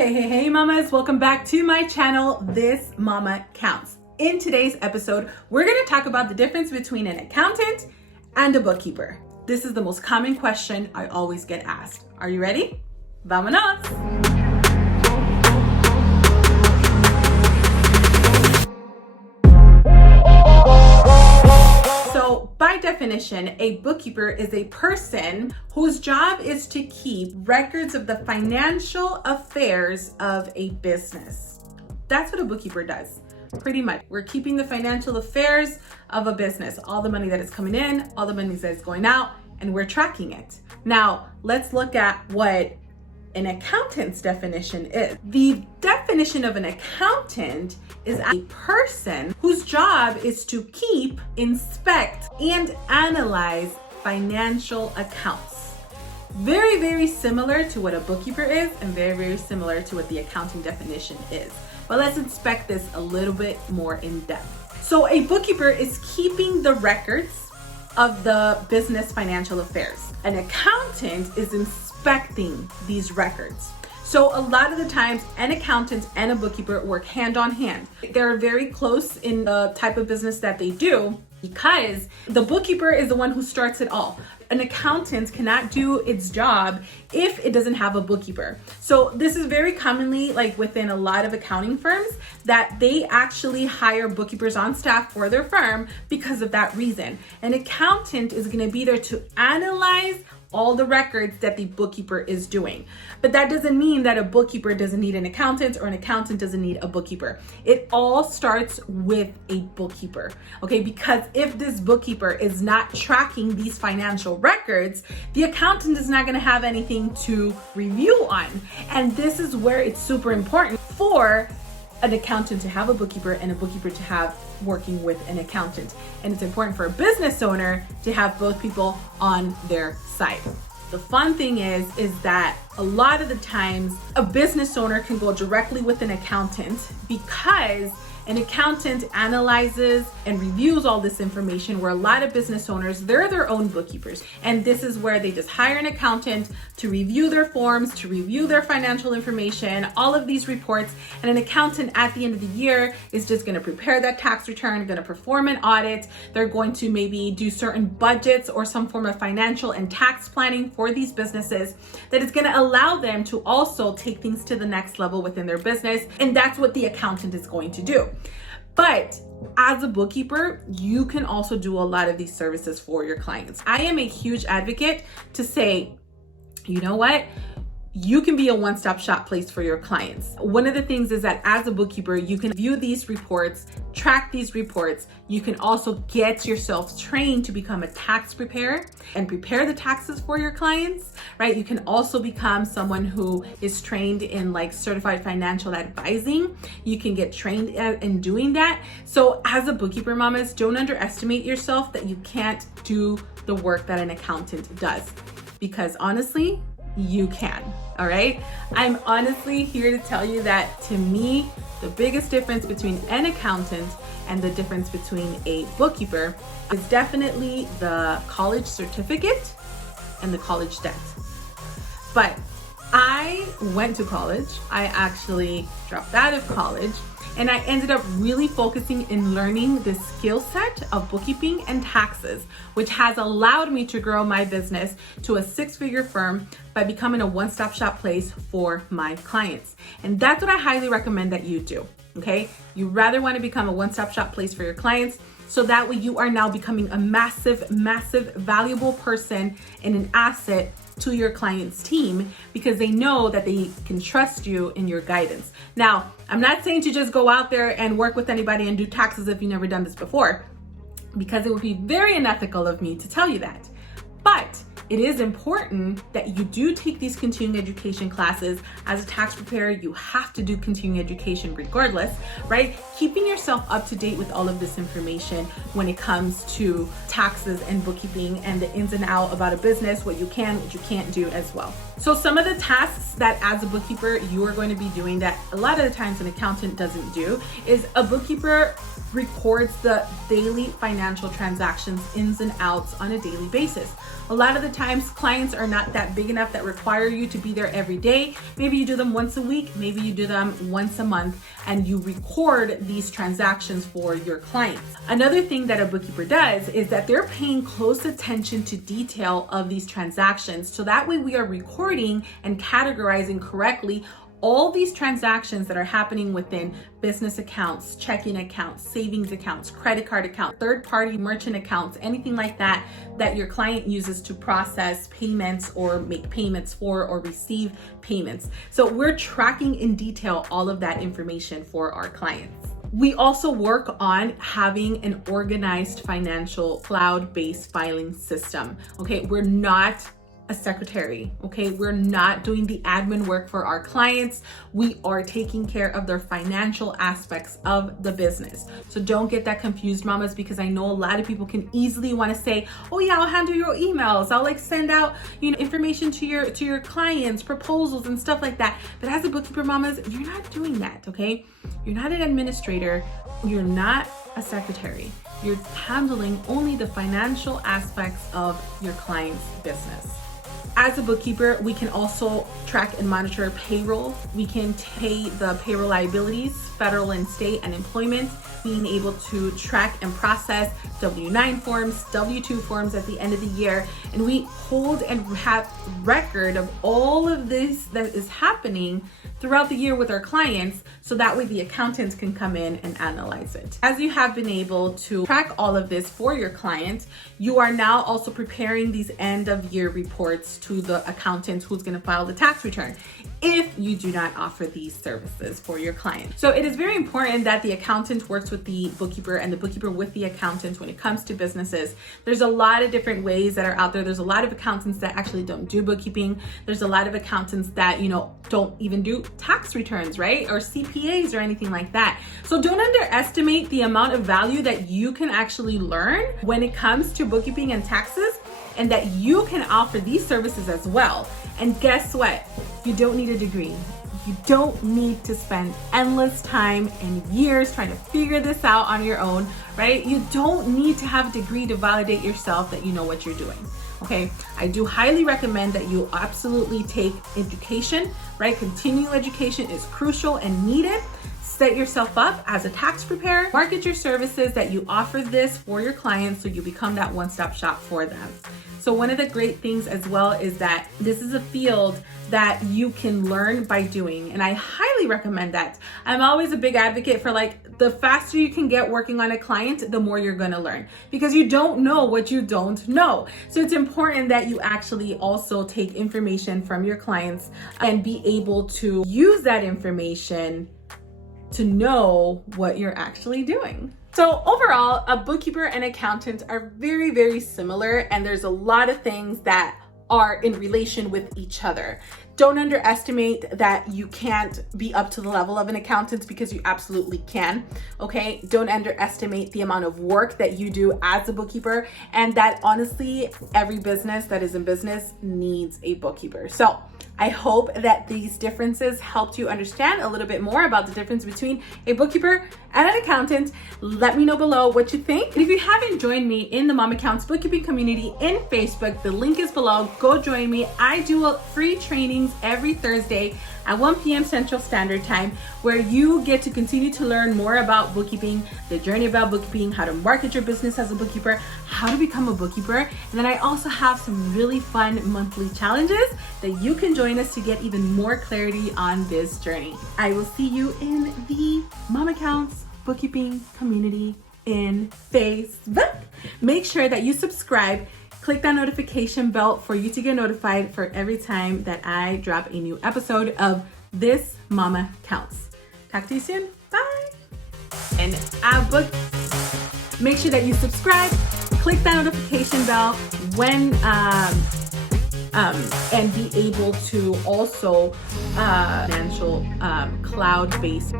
Hey mamas, welcome back to my channel, This Mama Counts. In today's episode, we're gonna talk about the difference between an accountant and a bookkeeper. This is the most common question I always get asked. Are you ready? Vámonos! So by definition, a bookkeeper is a person whose job is to keep records of the financial affairs of a business. That's what a bookkeeper does, pretty much. We're keeping the financial affairs of a business, all the money that is coming in, all the money that is going out, and we're tracking it. Now, let's look at what an accountant's definition is. The definition of an accountant is a person whose job is to keep, inspect, and analyze financial accounts. Very, very similar to what a bookkeeper is and very, very similar to what the accounting definition is. But let's inspect this a little bit more in depth. So a bookkeeper is keeping the records of the business financial affairs. An accountant is inspecting these records. So a lot of the times, an accountant and a bookkeeper work hand on hand. They're very close in the type of business that they do because the bookkeeper is the one who starts it all. An accountant cannot do its job if it doesn't have a bookkeeper. So this is very commonly like within a lot of accounting firms that they actually hire bookkeepers on staff for their firm because of that reason. An accountant is going to be there to analyze all the records that the bookkeeper is doing. But that doesn't mean that a bookkeeper doesn't need an accountant or an accountant doesn't need a bookkeeper. It all starts with a bookkeeper, okay? Because if this bookkeeper is not tracking these financial records, the accountant is not gonna have anything to review on. And this is where it's super important for an accountant to have a bookkeeper and a bookkeeper to have working with an accountant. And it's important for a business owner to have both people on their side. The fun thing is that a lot of the times a business owner can go directly with an accountant because an accountant analyzes and reviews all this information, where a lot of business owners, they're their own bookkeepers. And this is where they just hire an accountant to review their forms, to review their financial information, all of these reports. And an accountant at the end of the year is just gonna prepare that tax return, gonna perform an audit. They're going to maybe do certain budgets or some form of financial and tax planning for these businesses that is gonna allow them to also take things to the next level within their business. And that's what the accountant is going to do. But as a bookkeeper, you can also do a lot of these services for your clients. I am a huge advocate to say, you know what? You can be a one-stop shop place for your clients. One of the things is that as a bookkeeper, you can view these reports, track these reports. You can also get yourself trained to become a tax preparer and prepare the taxes for your clients, right? You can also become someone who is trained in like certified financial advising. You can get trained in doing that. So as a bookkeeper, mamas, don't underestimate yourself that you can't do the work that an accountant does, because honestly, you can, all right? I'm honestly here to tell you that to me, the biggest difference between an accountant and the difference between a bookkeeper is definitely the college certificate and the college debt. But I went to college. I actually dropped out of college, and I ended up really focusing in learning the skill set of bookkeeping and taxes, which has allowed me to grow my business to a six-figure firm by becoming a one-stop shop place for my clients. And that's what I highly recommend that you do, okay? You rather want to become a one-stop shop place for your clients, so that way you are now becoming a massive, massive, valuable person and an asset to your client's team, because they know that they can trust you in your guidance. Now, I'm not saying to just go out there and work with anybody and do taxes if you've never done this before, because it would be very unethical of me to tell you that. But it is important that you do take these continuing education classes. As a tax preparer, you have to do continuing education regardless, right? Keeping yourself up to date with all of this information when it comes to taxes and bookkeeping and the ins and outs about a business, what you can, what you can't do as well. So some of the tasks that as a bookkeeper you are going to be doing that a lot of the times an accountant doesn't do is a bookkeeper records the daily financial transactions, ins and outs on a daily basis. A lot of the times clients are not that big enough that require you to be there every day. Maybe you do them once a week, maybe you do them once a month, and you record these transactions for your clients. Another thing that a bookkeeper does is that they're paying close attention to detail of these transactions. So that way we are recording and categorizing correctly all these transactions that are happening within business accounts, checking accounts, savings accounts, credit card accounts, third-party merchant accounts, anything like that that your client uses to process payments or make payments for or receive payments. So we're tracking in detail all of that information for our clients. We also work on having an organized financial cloud-based filing system. Okay, we're not a secretary, okay? We're not doing the admin work for our clients. We are taking care of their financial aspects of the business. So don't get that confused, mamas, because I know a lot of people can easily want to say, oh yeah, I'll handle your emails. I'll like send out, information to your clients, proposals and stuff like that. But as a bookkeeper, mamas, you're not doing that, okay? You're not an administrator. You're not a secretary. You're handling only the financial aspects of your client's business. As a bookkeeper, we can also track and monitor payroll. We can pay the payroll liabilities, federal and state unemployment, being able to track and process W-9 forms, W-2 forms at the end of the year. And we hold and have record of all of this that is happening throughout the year with our clients, so that way the accountants can come in and analyze it. As you have been able to track all of this for your client, you are now also preparing these end of year reports to the accountant who's gonna file the tax return, if you do not offer these services for your client. So it is very important that the accountant works with the bookkeeper and the bookkeeper with the accountant when it comes to businesses. There's a lot of different ways that are out there. There's a lot of accountants that actually don't do bookkeeping. There's a lot of accountants that, don't even do tax returns, right? Or CPAs or anything like that. So don't underestimate the amount of value that you can actually learn when it comes to bookkeeping and taxes, and that you can offer these services as well. And guess what? You don't need a degree. You don't need to spend endless time and years trying to figure this out on your own, right? You don't need to have a degree to validate yourself that you know what you're doing. Okay, I do highly recommend that you absolutely take education, right? Continual education is crucial and needed. Set yourself up as a tax preparer. Market your services that you offer this for your clients so you become that one-stop shop for them. So one of the great things as well is that this is a field that you can learn by doing, and I highly recommend that. I'm always a big advocate for the faster you can get working on a client, the more you're gonna learn, because you don't know what you don't know. So it's important that you actually also take information from your clients and be able to use that information to know what you're actually doing. So overall, a bookkeeper and accountant are very, very similar, and there's a lot of things that are in relation with each other. Don't underestimate that you can't be up to the level of an accountant, because you absolutely can, okay? Don't underestimate the amount of work that you do as a bookkeeper, and that honestly, every business that is in business needs a bookkeeper. So I hope that these differences helped you understand a little bit more about the difference between a bookkeeper and an accountant. Let me know below what you think. And if you haven't joined me in the Mom Accounts Bookkeeping community in Facebook, the link is below. Go join me. I do free trainings every Thursday at 1 p.m. Central Standard Time, where you get to continue to learn more about bookkeeping, the journey about bookkeeping, how to market your business as a bookkeeper, how to become a bookkeeper. And then I also have some really fun monthly challenges that you can join us to get even more clarity on this journey. I will see you in the Mom Accounts Bookkeeping community in Facebook. Make sure that you subscribe. Click that notification bell for you to get notified for every time that I drop a new episode of This Mama Counts. Talk to you soon. Bye. And make sure that you subscribe, click that notification bell when and be able to also financial cloud-based